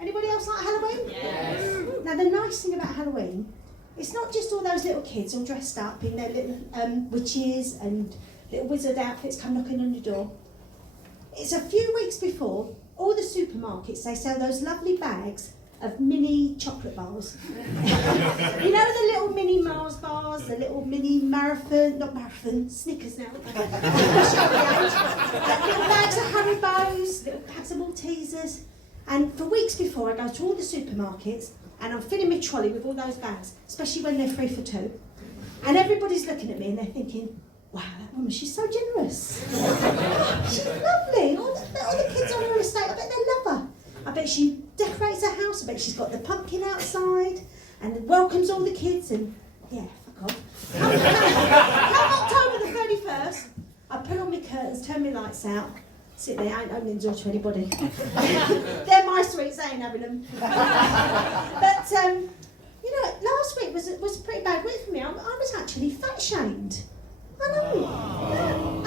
Anybody else like Halloween? Yes. Now the nice thing about Halloween, it's not just all those little kids all dressed up in their little witches and little wizard outfits come knocking on your door. It's a few weeks before, all the supermarkets, they sell those lovely bags of mini chocolate bars. You know the little mini Mars bars, the little mini Snickers now. Little bags of Haribos, little packs of Maltesers. And for weeks before, I go to all the supermarkets and I'm filling my trolley with all those bags, especially when they're 3 for 2. And everybody's looking at me and they're thinking, wow, that woman, she's so generous. She's lovely. All the kids on her estate, I bet they love her. I bet she decorates her house, I bet she's got the pumpkin outside and welcomes all the kids and, yeah, fuck off. Come October the 31st, I put on my curtains, turn my lights out, sit there, I ain't opening the door to anybody. They're my sweets, they ain't having them. But, you know, last week was a pretty bad week for me. I was actually fat shamed. I know.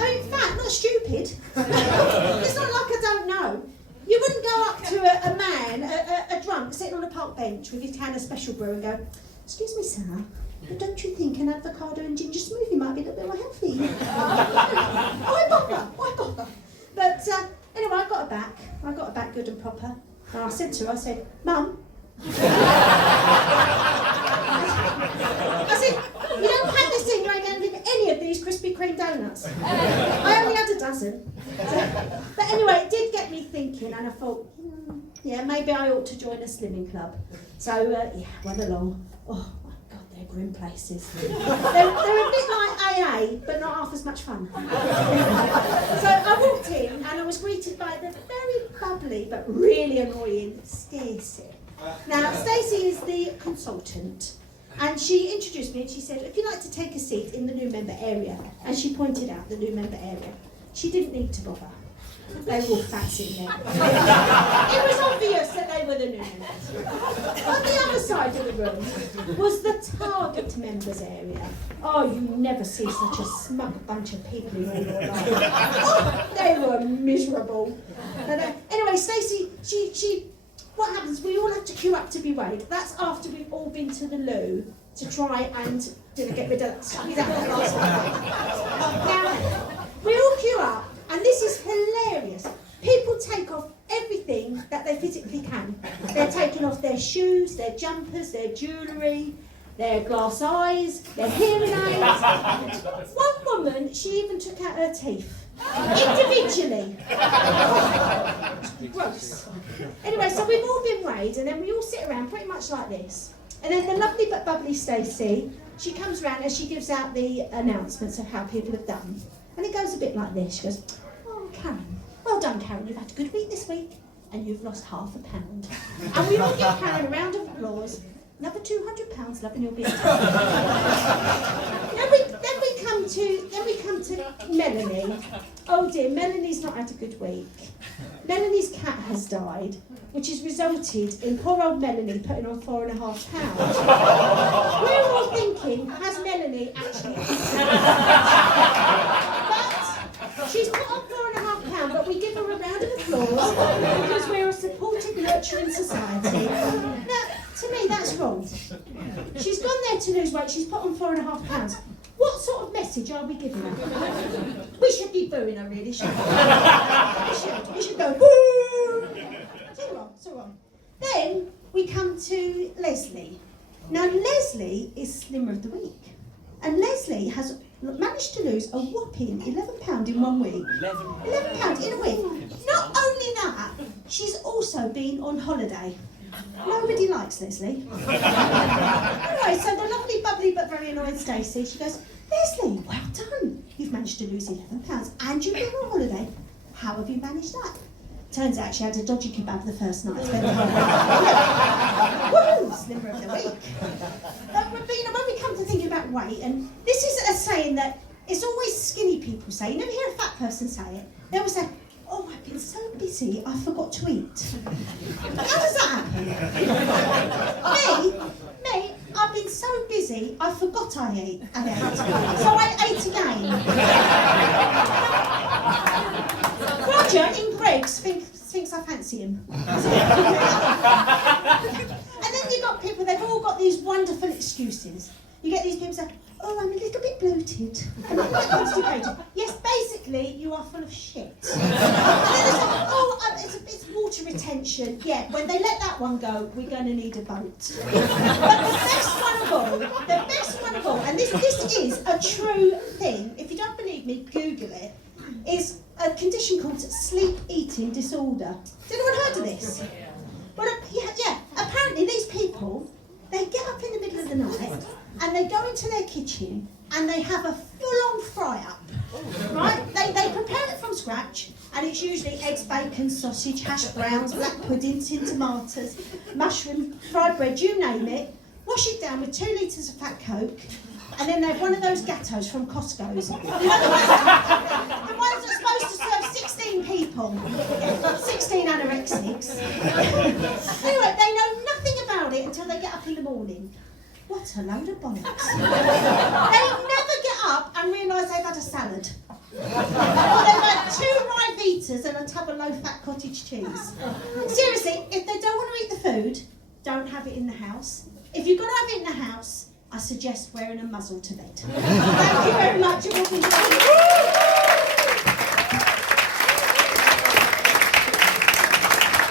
I mean, fat, not stupid. It's not like I don't know. You wouldn't go up to a man, a drunk, sitting on a park bench with his can of special brew and go, excuse me, sir, but don't you think an avocado and ginger smoothie might be a little bit more healthy? Why bother? But anyway, I got her back. I got her back good and proper. And I said to her, I said, Mum. I said, you don't have this in your hand in any of these Krispy Kreme donuts. I only had a dozen. But anyway, it did get me thinking, and I thought, yeah, maybe I ought to join a slimming club. So, yeah, went along. Oh, my God, they're grim places. They're a bit like AA, but not half as much fun. So I walked in, and I was greeted by the very bubbly, but really annoying Stacey. Now, Stacey is the consultant. And she introduced me and she said, if you'd like to take a seat in the new member area, and she pointed out the new member area, she didn't need to bother. They were all fats in there. It was obvious that they were the new members. On the other side of the room was the target members area. Oh, you never see such a smug bunch of people in all your life. Oh, they were miserable. And, anyway, Stacey, what happens, we all have to queue up to be weighed. That's after we've all been to the loo to try and get rid of that last one. Now, we all queue up, and this is hilarious. People take off everything that they physically can. They're taking off their shoes, their jumpers, their jewellery, their glass eyes, their hearing aids. One woman, she even took out her teeth. Individually. Gross. Anyway, so we've all been weighed and then we all sit around pretty much like this. And then the lovely but bubbly Stacey, she comes around and she gives out the announcements of how people have done. And it goes a bit like this. She goes, oh, Karen, well done, Karen. You've had a good week this week and you've lost ½ a pound. And we all give Karen a round of applause. Another £200, love, and you'll be Then we come to Melanie. Oh dear, Melanie's not had a good week. Melanie's cat has died, which has resulted in poor old Melanie putting on £4.5. We're all thinking, has Melanie actually But she's put on £4.5, but we give her a round of applause because we're a supportive, nurturing society. Now, to me, that's wrong. She's gone there to lose weight, she's put on £4.5. What sort of message are we giving her? We should be booing her, really, shouldn't we? We should go, boo! So wrong. Then we come to Leslie. Now, Leslie is Slimmer of the Week. And Leslie has managed to lose a whopping £11 in 1 week. £11 in a week. Not only that, she's also been on holiday. Nobody likes Leslie. Anyway, so the lovely, bubbly, but very annoying Stacey, she goes, Leslie, well done. You've managed to lose £11 and you've been on holiday. How have you managed that? Turns out she had a dodgy kebab the first night. Woohoo, Slimmer of the Week. But you know, when we come to think about weight, and this is a saying that it's always skinny people say. You never hear a fat person say it. They always say, oh, I've been so busy, I forgot to eat. How does that happen? Me, I've been so busy, I forgot I ate. So I ate again. Roger in Greggs thinks I fancy him. And then you've got people, they've all got these wonderful excuses. You get these people saying, oh, I'm a little bit bloated, I'm a little bit constipated. Yes, basically, you are full of shit. And then they say, oh, it's water retention. Yeah, when they let that one go, we're going to need a boat. But the best one of all, and this is a true thing, if you don't believe me, Google it, is a condition called sleep eating disorder. Has anyone heard of this? Well, yeah, apparently these people, they get up in the middle of the night and they go into their kitchen and they have a full-on fry-up, right? They prepare it from scratch, and it's usually eggs, bacon, sausage, hash browns, black pudding, tin tomatoes, mushroom, fried bread, you name it. Wash it down with 2 litres of fat Coke, and then they have one of those gattos from Costco's. The ones that are supposed to serve 16 people. 16 anorexics. Anyway, they know nothing about it until they get up in the morning. What a load of bollocks. They never get up and realise they've had a salad. Or they've had 2 Ryvitas and a tub of low-fat cottage cheese. Seriously, if they don't want to eat the food, don't have it in the house. If you've got to have it in the house, I suggest wearing a muzzle to bed. Thank you very much. It will be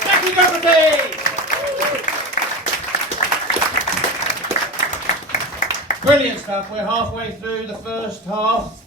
Thank you, Dorothy! Brilliant stuff. We're halfway through the first half.